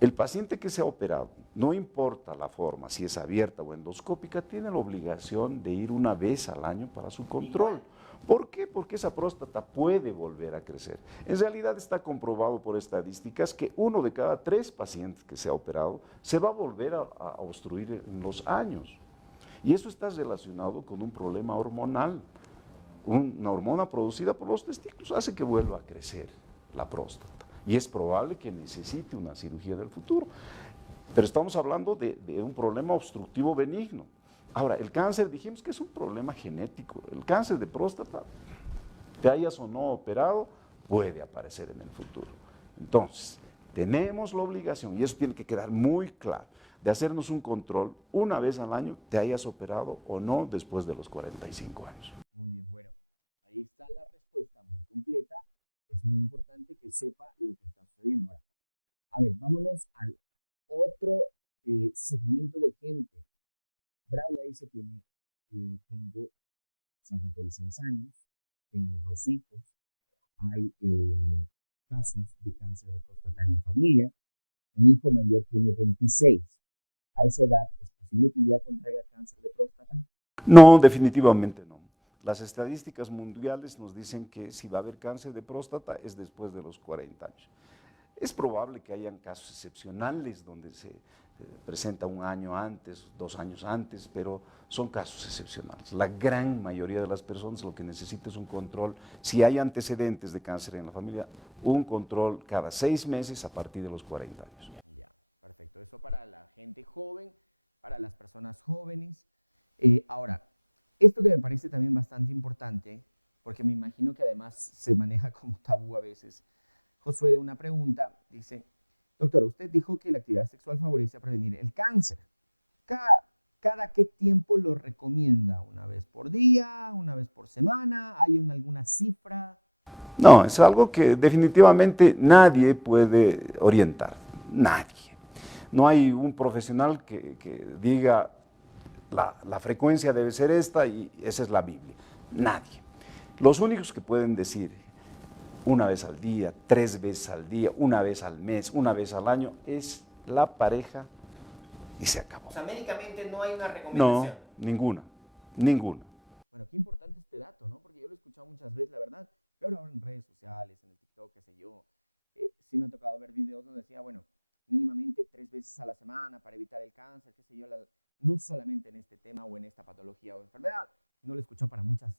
El paciente que se ha operado, no importa la forma, si es abierta o endoscópica, tiene la obligación de ir una vez al año para su control. ¿Por qué? Porque esa próstata puede volver a crecer. En realidad está comprobado por estadísticas que 1 de cada 3 pacientes que se ha operado se va a volver a obstruir en los años. Y eso está relacionado con un problema hormonal. Una hormona producida por los testículos hace que vuelva a crecer la próstata. Y es probable que necesite una cirugía del futuro. Pero estamos hablando de un problema obstructivo benigno. Ahora, el cáncer dijimos que es un problema genético. El cáncer de próstata, te hayas o no operado, puede aparecer en el futuro. Entonces, tenemos la obligación, y eso tiene que quedar muy claro, de hacernos un control una vez al año, te hayas operado o no después de los 45 años. Muy bien, bueno, ahí está la respuesta muy completa. Es muy importante que sepa lo que está sucediendo ahora. A ver, vámonos al otro segmento de gente. Braulio dice que tengo 56 años, tengo 2 hijos, hay casos de cáncer de próstata en la familia, mi hijo mayor tiene 26. ¿A esa edad es posible que ya contraiga cáncer de próstata? No, definitivamente no. Las estadísticas mundiales nos dicen que si va a haber cáncer de próstata es después de los 40 años. Es probable que hayan casos excepcionales donde se presenta 1 año antes, 2 años antes, pero son casos excepcionales. La gran mayoría de las personas lo que necesita es un control, si hay antecedentes de cáncer en la familia, un control cada 6 meses a partir de los 40 años. Ya, perfecto. Eso para la gente joven, para las personas jóvenes. Ahora, esto que me parece también bastante importante, porque me imagino que además se maneja como tabú a veces. Josué, de una pregunta, dice, doctor, usted dijo que la actividad sexual favorece a prevenir el cáncer. ¿Cada qué tiempo lo recomienda? ¿Una vez por día? ¿Una vez por semana? ¿Hay alguna cifra? No, es algo que definitivamente nadie puede orientar, nadie. No hay un profesional que diga la frecuencia debe ser esta y esa es la Biblia, nadie. Los únicos que pueden decir una vez al día, 3 veces al día, una vez al mes, una vez al año, es la pareja y se acabó. O sea, médicamente no hay una No, recomendación. ninguna. Bueno, qué importante este dato, ¿no? Porque yo lo he escuchado muchas veces, la verdad. Yo ahora en redes sociales, en el TikTok, qué sé yo, sí me ha tocado ver videos donde decía, bueno, mínimamente 3 veces a la semana para evitar el cáncer, qué sé yo, no solamente en este tema o en esta patología o enfermedad, no lo he escuchado para muchas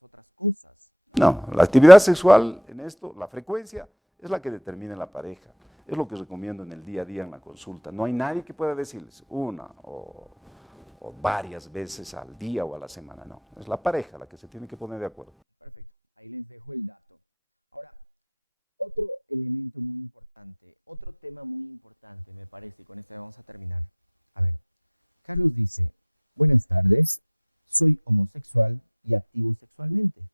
otras cosas. No, la actividad sexual en esto, la frecuencia, es la que determina la pareja. Es lo que recomiendo en el día a día en la consulta. No hay nadie que pueda decirles una o varias veces al día o a la semana, no. Es la pareja la que se tiene que poner de acuerdo. Perfecto, ahí les dejo el dato. Ahora, otro elemento muy importante, otro tema muy importante me parece, y con este vamos a terminar. A ver, Carlos dice, buenas tardes, soy homosexual y activo sexualmente.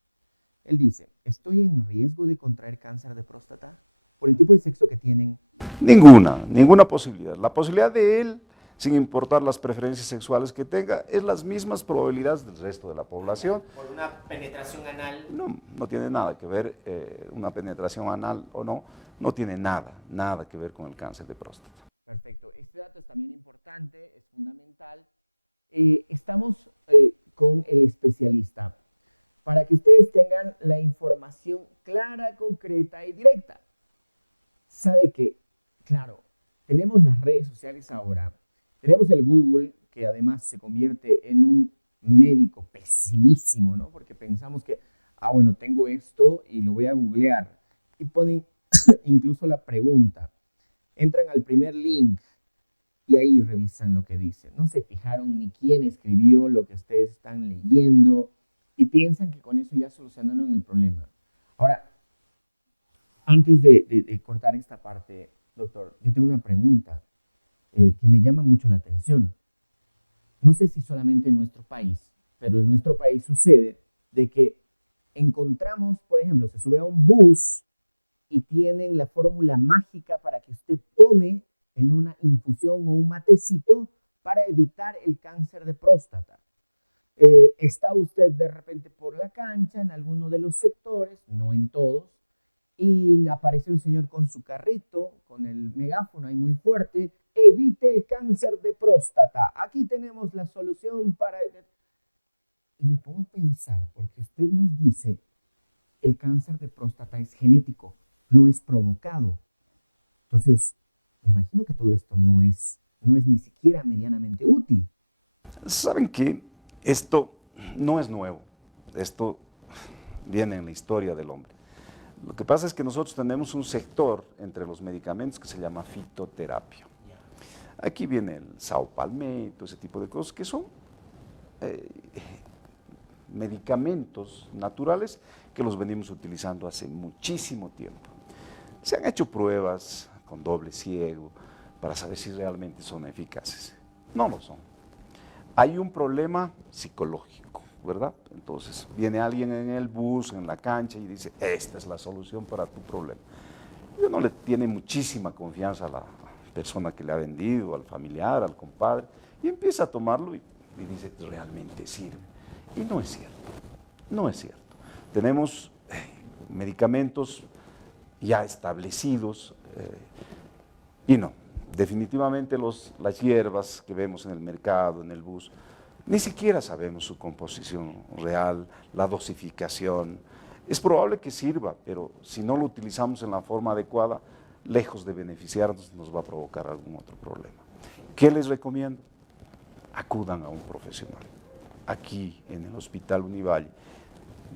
Él dice, ¿estoy en riesgo de contraer cáncer de próstata por el tipo de sexo que tienen? Ninguna posibilidad. La posibilidad de él, sin importar las preferencias sexuales que tenga, es las mismas probabilidades del resto de la población. ¿Por una penetración anal? No tiene nada que ver una penetración anal o no tiene nada que ver con el cáncer de próstata. Perfecto, este dato es también importante, es fundamental. Estamos con el especialista para que ustedes tengan la información clara, concreta y directa. Sabe que, claro, tenemos las redes sociales ahora, tenemos el Google, que además se convierte en un médico pesimísimo, ¿no? Porque pensamos que, bueno, tengo esto y lo voy a googlear. Y ponen incluso la pregunta. Entran al primer link y ahí revisan lo que dice. No se fijaron ni quién escribió lo que ustedes están leyendo y piensan que con eso ya solucionaron el problema. Ahora, antes de cortar esta parte, doctor, yo tengo una pregunta que me llama mucho la atención. No sé si solamente en nuestro país, pero en nuestro país sucede de que encontramos, por ejemplo, se sube a un bus y tienen la fórmula mágica para que usted tome en una infusión o un matecito para evitar el cáncer de próstata. Está usted de repente por la cancha en alguno de los sectores, no en todos, y aparece un señor con su carrito, con el megáfono ahí muy fuerte, evite el cáncer de próstata, aquí tenemos la solución para... Y me pongo a pensar, porque usted nos dice, el cáncer de próstata es genético, no es provocado. Entonces, me imagino que todo esto no es ni siquiera medianamente útil. ¿Saben qué? Esto no es nuevo, esto viene en la historia del hombre. Lo que pasa es que nosotros tenemos un sector entre los medicamentos que se llama fitoterapia. Aquí viene el saupalmeto, ese tipo de cosas que son medicamentos naturales que los venimos utilizando hace muchísimo tiempo. Se han hecho pruebas con doble ciego para saber si realmente son eficaces. No lo son. Hay un problema psicológico, ¿verdad? Entonces, viene alguien en el bus, en la cancha y dice, esta es la solución para tu problema. Y uno le tiene muchísima confianza a la persona que le ha vendido, al familiar, al compadre, y empieza a tomarlo y dice, realmente sirve. Y no es cierto, no es cierto. Tenemos medicamentos ya establecidos y no. Definitivamente las hierbas que vemos en el mercado, en el bus, ni siquiera sabemos su composición real, la dosificación. Es probable que sirva, pero si no lo utilizamos en la forma adecuada, lejos de beneficiarnos, nos va a provocar algún otro problema. ¿Qué les recomiendo? Acudan a un profesional. Aquí en el Hospital Univalle,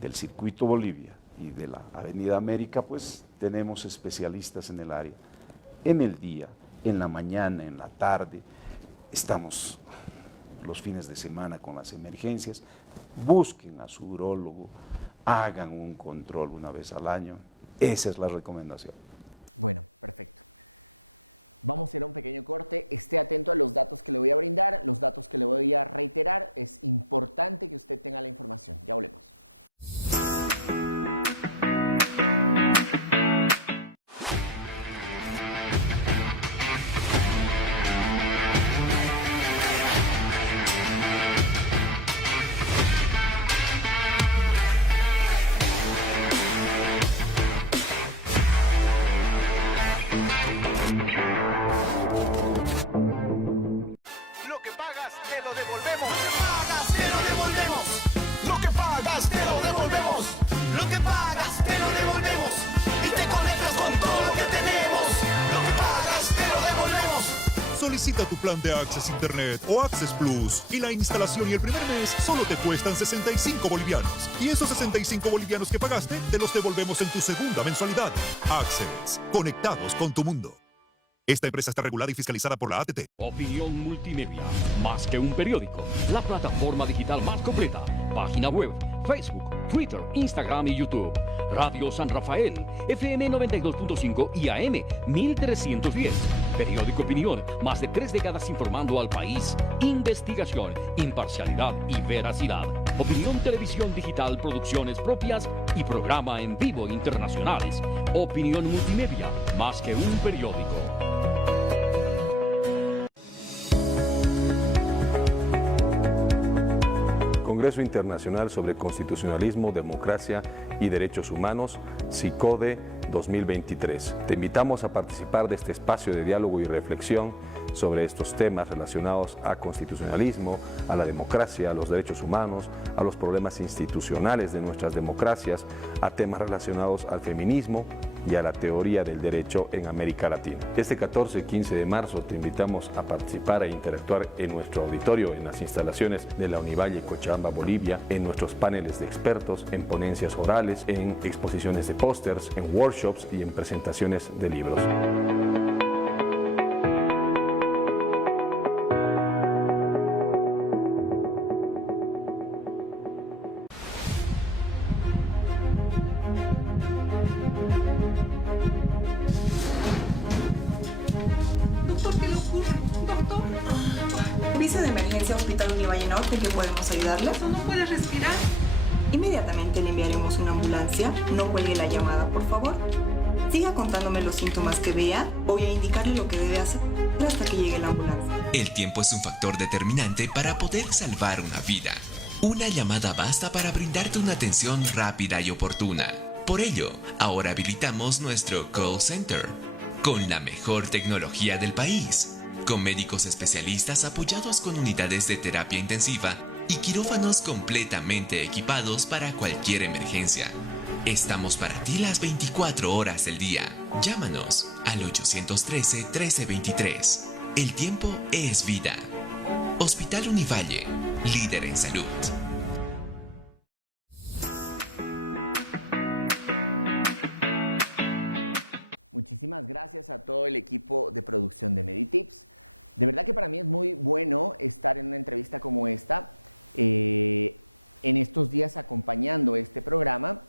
del Circuito Bolivia y de la Avenida América, pues tenemos especialistas en el área, en el día, en la mañana, en la tarde, estamos los fines de semana con las emergencias. Busquen a su urólogo, hagan un control una vez al año. Esa es la recomendación. Bueno, perfecto. Vamos a ir a un pequeño corte. Esté atento a los datos que le voy a brindar, los datos que le voy a reiterar. Es importante que usted tenga la información. Ya volvemos. Solicita tu plan de Access Internet o Access Plus y la instalación y el primer mes solo te cuestan 65 bolivianos. Y esos 65 bolivianos que pagaste te los devolvemos en tu segunda mensualidad. Access, conectados con tu mundo. Esta empresa está regulada y fiscalizada por la ATT. Opinión Multimedia, más que un periódico, la plataforma digital más completa. Página web, Facebook, Twitter, Instagram y YouTube. Radio San Rafael, FM 92.5 y AM 1310. Periódico Opinión, más de 3 décadas informando al país. Investigación, imparcialidad y veracidad. Opinión Televisión Digital, producciones propias y programa en vivo internacionales. Opinión Multimedia, más que un periódico. Congreso Internacional sobre Constitucionalismo, Democracia y Derechos Humanos, CICODE 2023. Te invitamos a participar de este espacio de diálogo y reflexión sobre estos temas relacionados a constitucionalismo, a la democracia, a los derechos humanos, a los problemas institucionales de nuestras democracias, a temas relacionados al feminismo y a la teoría del derecho en América Latina. Este 14 y 15 de marzo te invitamos a participar e interactuar en nuestro auditorio, en las instalaciones de la Univalle Cochabamba, Bolivia, en nuestros paneles de expertos, en ponencias orales, en exposiciones de pósters, en workshops y en presentaciones de libros. ¿En qué podemos ayudarle? No puede respirar. Inmediatamente le enviaremos una ambulancia. No cuelgue la llamada, por favor. Siga contándome los síntomas que vea. Voy a indicarle lo que debe hacer hasta que llegue la ambulancia. El tiempo es un factor determinante para poder salvar una vida. Una llamada basta para brindarte una atención rápida y oportuna. Por ello, ahora habilitamos nuestro call center con la mejor tecnología del país. Con médicos especialistas apoyados con unidades de terapia intensiva y quirófanos completamente equipados para cualquier emergencia. Estamos para ti las 24 horas del día. Llámanos al 813-1323. El tiempo es vida. Hospital Univalle, líder en salud. Muchísimas gracias a todo el equipo de producción de Meditips. De verdad que para mí es muy bueno estar en una entrevista como esta, en estos días acompañando este programa,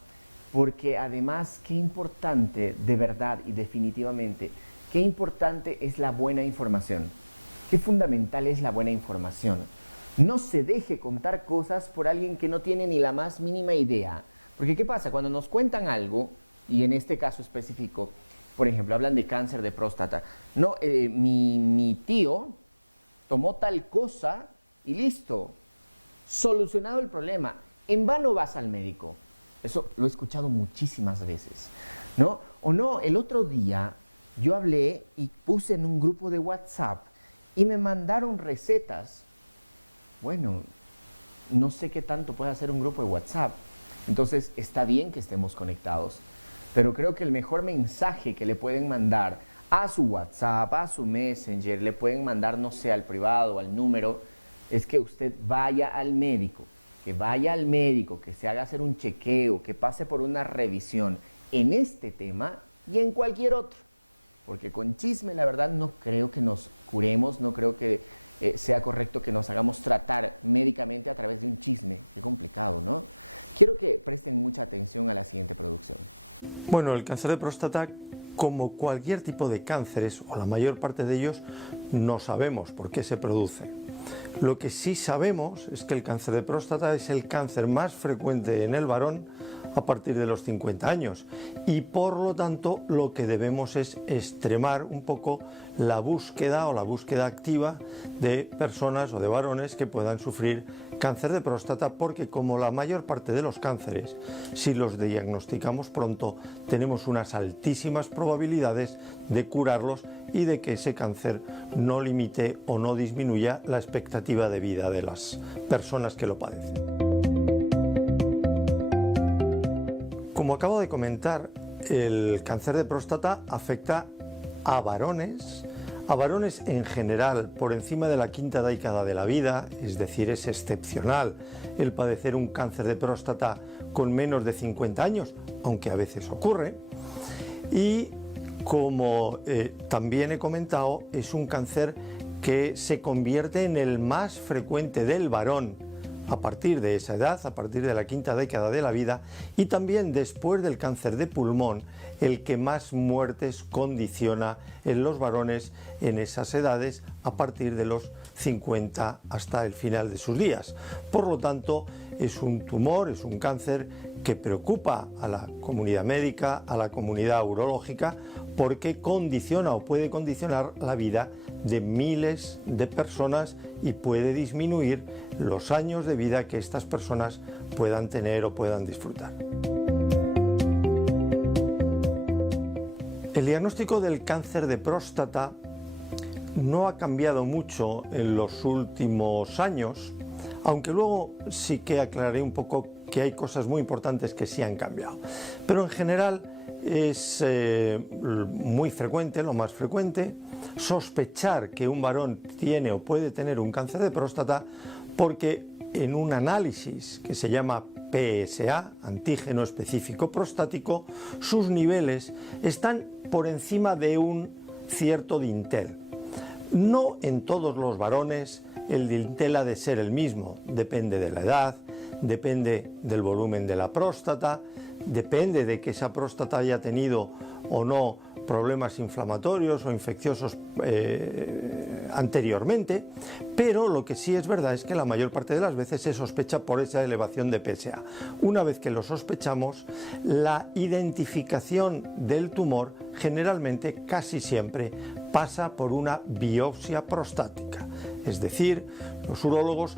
porque además qué importante, de verdad y definitivamente, qué importante es la buena información, qué fundamental es la buena información. No se deje contar cosas por alguien que no tiene ni la más mínima idea, porque ¿qué pasa? Cuando nos cuentan algo, y en este caso específico, por ejemplo, hablan de cáncer de próstata. No, mi tío tomó tal cosa y listo, solucionado el problema. En vano vas al médico. Eso lo he escuchado muchísimas veces, ¿no? O no, el otro día yo hablé y puse en un grupo de WhatsApp y me mandaron recetas. Bueno, no sé qué tanto puede hacer un grupo de WhatsApp. Entonces, está bien que estemos conectados. Pero creo que el mejor mensaje que le pueden mandar a su WhatsApp, a su Messenger, le pueden mandar, no sé, al privado, al número, es que usted vaya al médico, que se haga hacer un chequeo, que pase por una revisión en este tema y en cualquier otro. Porque con chisme, la verdad, no creo que nos curemos, no creo que sea correcto que nos hagamos tratar médicamente a través de un chisme. Qué complicado, ¿no? Quiero que presten mucha atención a la siguiente producción. Bueno, el cáncer de próstata, como cualquier tipo de cánceres, o la mayor parte de ellos, no sabemos por qué se produce. Lo que sí sabemos es que el cáncer de próstata es el cáncer más frecuente en el varón a partir de los 50 años y por lo tanto lo que debemos es extremar un poco la búsqueda o la búsqueda activa de personas o de varones que puedan sufrir cáncer de próstata, porque como la mayor parte de los cánceres, si los diagnosticamos pronto, tenemos unas altísimas probabilidades de curarlos y de que ese cáncer no limite o no disminuya la expectativa de vida de las personas que lo padecen. Como acabo de comentar, el cáncer de próstata afecta a varones en general por encima de la quinta década de la vida, es decir, es excepcional el padecer un cáncer de próstata con menos de 50 años, aunque a veces ocurre. Y como también he comentado, es un cáncer que se convierte en el más frecuente del varón a partir de esa edad, a partir de la quinta década de la vida, y también después del cáncer de pulmón, el que más muertes condiciona en los varones en esas edades a partir de los 50 hasta el final de sus días. Por lo tanto, es un tumor, es un cáncer que preocupa a la comunidad médica, a la comunidad urológica, porque condiciona o puede condicionar la vida de miles de personas y puede disminuir los años de vida que estas personas puedan tener o puedan disfrutar. El diagnóstico del cáncer de próstata no ha cambiado mucho en los últimos años, aunque luego sí que aclararé un poco que hay cosas muy importantes que sí han cambiado. Pero en general es muy frecuente, lo más frecuente, sospechar que un varón tiene o puede tener un cáncer de próstata, porque en un análisis que se llama PSA, antígeno específico prostático, sus niveles están por encima de un cierto dintel. No en todos los varones el dintel ha de ser el mismo, depende de la edad, depende del volumen de la próstata, depende de que esa próstata haya tenido o no problemas inflamatorios o infecciosos anteriormente, pero lo que sí es verdad es que la mayor parte de las veces se sospecha por esa elevación de PSA. Una vez que lo sospechamos, la identificación del tumor generalmente, casi siempre, pasa por una biopsia prostática. Es decir, los urólogos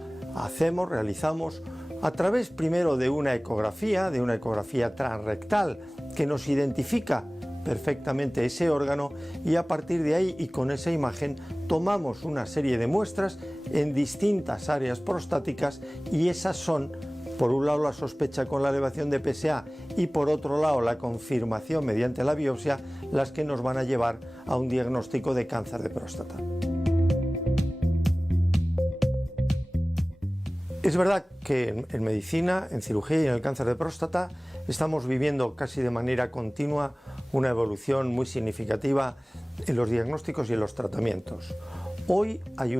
realizamos a través primero de una ecografía transrectal que nos identifica perfectamente ese órgano, y a partir de ahí y con esa imagen tomamos una serie de muestras en distintas áreas prostáticas, y esas son, por un lado, la sospecha con la elevación de PSA y por otro lado la confirmación mediante la biopsia, las que nos van a llevar a un diagnóstico de cáncer de próstata. Es verdad que en medicina, en cirugía y en el cáncer de próstata estamos viviendo casi de manera continua una evolución muy significativa en los diagnósticos y en los tratamientos. Hoy hay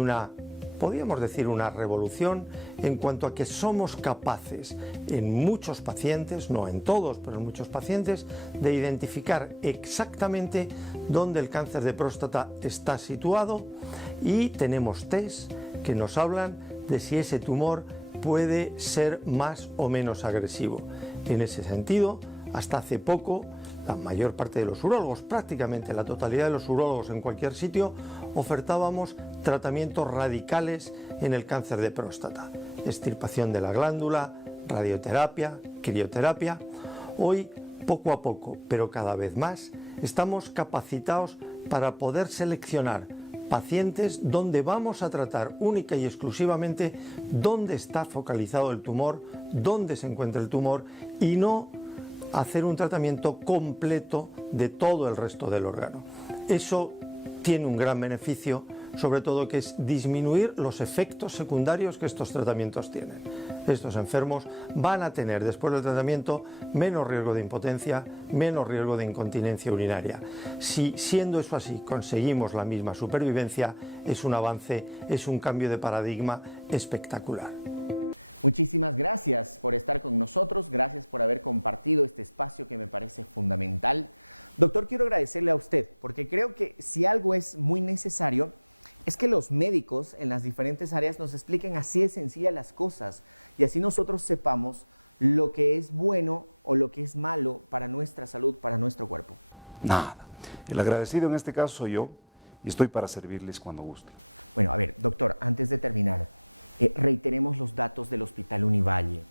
podríamos decir, una revolución en cuanto a que somos capaces en muchos pacientes, no en todos, pero en muchos pacientes, de identificar exactamente dónde el cáncer de próstata está situado, y tenemos test que nos hablan de si ese tumor puede ser más o menos agresivo. En ese sentido, hasta hace poco, la mayor parte de los urólogos, prácticamente la totalidad de los urólogos en cualquier sitio, ofertábamos tratamientos radicales en el cáncer de próstata: extirpación de la glándula, radioterapia, crioterapia. Hoy, poco a poco, pero cada vez más, estamos capacitados para poder seleccionar pacientes donde vamos a tratar única y exclusivamente dónde está focalizado el tumor, dónde se encuentra el tumor, y no hacer un tratamiento completo de todo el resto del órgano. Eso tiene un gran beneficio, sobre todo, que es disminuir los efectos secundarios que estos tratamientos tienen. Estos enfermos van a tener después del tratamiento menos riesgo de impotencia, menos riesgo de incontinencia urinaria. Si, siendo eso así, conseguimos la misma supervivencia, es un avance, es un cambio de paradigma espectacular. Muchísimas gracias por estar con nosotros, gracias por haber compartido este espacio que me parece fundamental. Doctor, quiero agradecerle a usted, porque creo que si algo es muy necesario, es que los médicos en las diferentes áreas nos expliquen así de sencillas las cosas y así nosotros sepamos lo que es bueno o lo que es malo para nuestra salud, para nuestro cuerpo. Nada. El agradecido en este caso soy yo y estoy para servirles cuando gusten. Bueno, a ver, doctor, antes de terminar, reiteremos los datos del Hospital Univalle.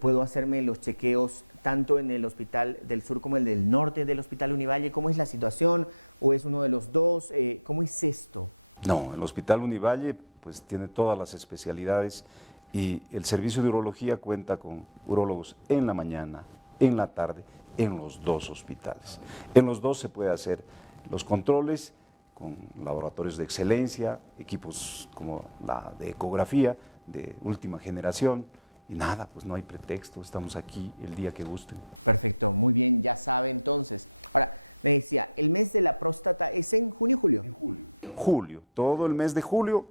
¿Puedo hacerme los chequeos tanto en el Hospital del Sur como el del Norte del Hospital Univalle? ¿Cómo es la situación? ¿O es uno de los dos? ¿Cómo es esto? No, el Hospital Univalle pues tiene todas las especialidades y el servicio de urología cuenta con urólogos en la mañana, en la tarde, en los dos hospitales. En los dos se puede hacer los controles con laboratorios de excelencia, equipos como la de ecografía de última generación y nada, pues no hay pretexto, estamos aquí el día que gusten. Perfecto, muy bien, ya sabe entonces. Ahora, me decía, ¿el mes de la próstata es en junio o julio? En julio. Julio, todo el mes de julio,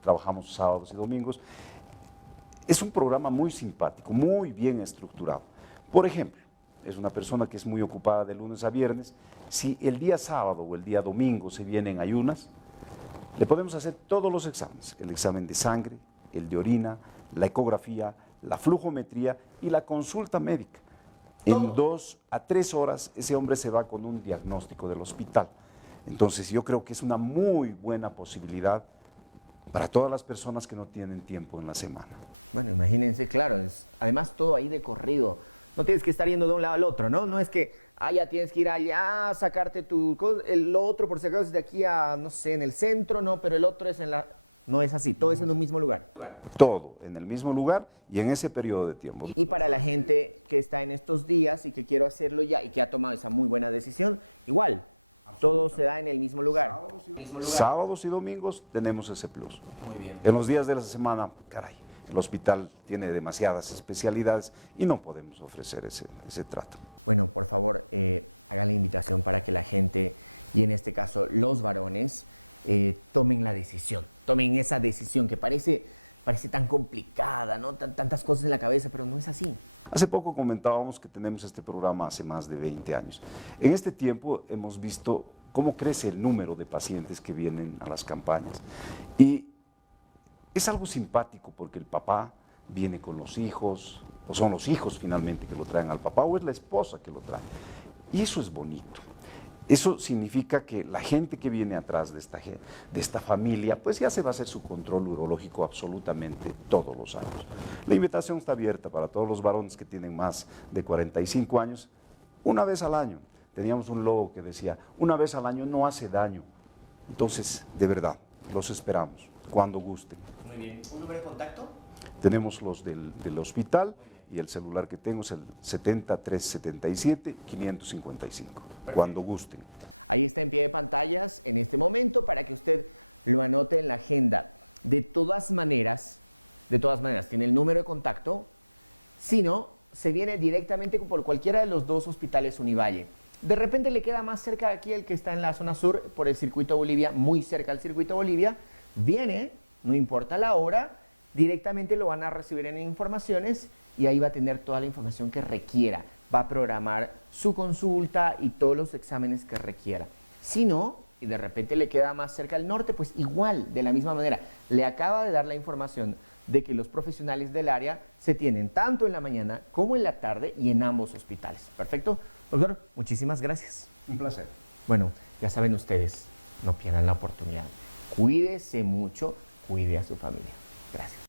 trabajamos sábados y domingos. Es un programa muy simpático, muy bien estructurado. Por ejemplo, es una persona que es muy ocupada de lunes a viernes. Si el día sábado o el día domingo se vienen ayunas, le podemos hacer todos los exámenes. El examen de sangre, el de orina, la ecografía, la flujometría y la consulta médica. En 2 a 3 horas ese hombre se va con un diagnóstico del hospital. Entonces yo creo que es una muy buena posibilidad para todas las personas que no tienen tiempo en la semana. Bueno, imagínense, claro, además todo ahí de corrido. No tienes que estar yendo de un lado al otro, ¿no? No es que, ya tienes que ir allá a sacarte el otro, por si acaso es de aquí a, no sé, en el centro, no, pero el otro es en la... No es así, todo es en un mismo lugar. Todo en el mismo lugar y en ese periodo de tiempo. Y para la gente que está en estos días y que quiere hacerlo ya y que ha tomado esa muy buena decisión, igual, todo se da en el mismo lugar. Sábados y domingos tenemos ese plus. Muy bien. En los días de la semana, caray, el hospital tiene demasiadas especialidades y no podemos ofrecer ese trato. Bueno, por favor, hagan la invitación para que la gente, y en este caso los varones, tomen la decisión, tomen esa decisión que parece tan complicada, ¿no? Tantas cosas en la cabeza, pero no es así. Hace poco comentábamos que tenemos este programa hace más de 20 años. En este tiempo hemos visto cómo crece el número de pacientes que vienen a las campañas. Y es algo simpático porque el papá viene con los hijos, o son los hijos finalmente que lo traen al papá, o es la esposa que lo trae. Y eso es bonito. Eso significa que la gente que viene atrás de esta familia, pues ya se va a hacer su control urológico absolutamente todos los años. La invitación está abierta para todos los varones que tienen más de 45 años, una vez al año. Teníamos un logo que decía, una vez al año no hace daño. Entonces, de verdad, los esperamos, cuando gusten. Muy bien. ¿Un número de contacto? Tenemos los del hospital. Y el celular que tengo es el 70-377-555, cuando gusten. Ahí está en pie de pantallas en este momento para que usted lo anote en la agenda. De todas maneras, tiene el número de contacto. Si no, se viene directamente por cualquiera de los dos hospitales Univalle. De repente le queda más cerca de aquí el que está en la zona sur, por el Circuito Bolivia, muy cerca al Circuito Bolivia. Viene, no importa la hora, directamente lo van a recibir en informaciones y ahí va a tener toda la información que requiera. Va a programar su consulta y todos los exámenes que requiera. Si no, y de repente le queda más cerca al norte, pues igual, de la misma manera, le acaba de dar la información de que los profesionales del área se tienen tanto en la mañana como en la tarde y en ambos hospitales. ¿Perfecto? Doctor, muchísimas gracias. Un placer. Bueno, ya saben ustedes, no pierdan la oportunidad. Cuídese mucho, cuide a su familia. Gracias.